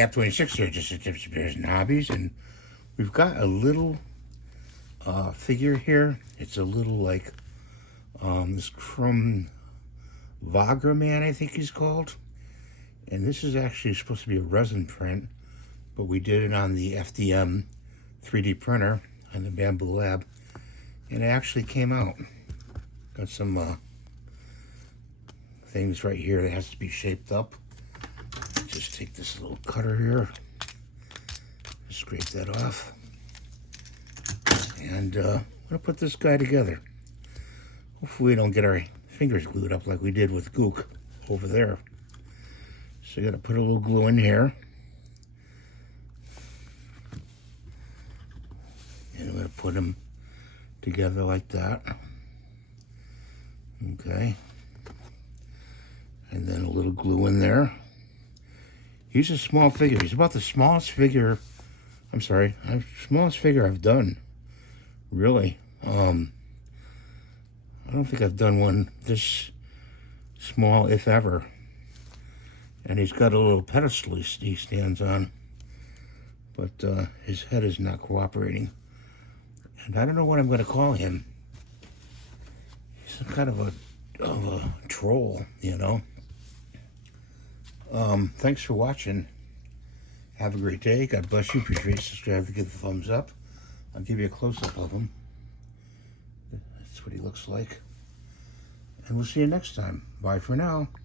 App 26 here, just tips, beers, and hobbies, and we've got a little figure here. It's a little like this from Wagner Man, I think he's called. And this is actually supposed to be a resin print, but we did it on the FDM 3D printer on the Bamboo Lab, and it actually came out. Got some things right here that has to be shaped up. Just take this little cutter here, scrape that off, and I'm gonna put this guy together. Hopefully we don't get our fingers glued up like we did with Gook over there. So you gotta put a little glue in here, and I'm gonna put them together like that. Okay, and then a little glue in there. He's a small figure. He's about the smallest figure. I'm sorry, smallest figure I've done. Really, I don't think I've done one this small, if ever. And he's got a little pedestal he stands on, but his head is not cooperating. And I don't know what I'm going to call him. He's some kind of a troll, you know. Thanks for watching. Have a great day. God bless you. Appreciate it. Subscribe to give a thumbs up. I'll give you a close-up of him. That's what he looks like. And we'll see you next time. Bye for now.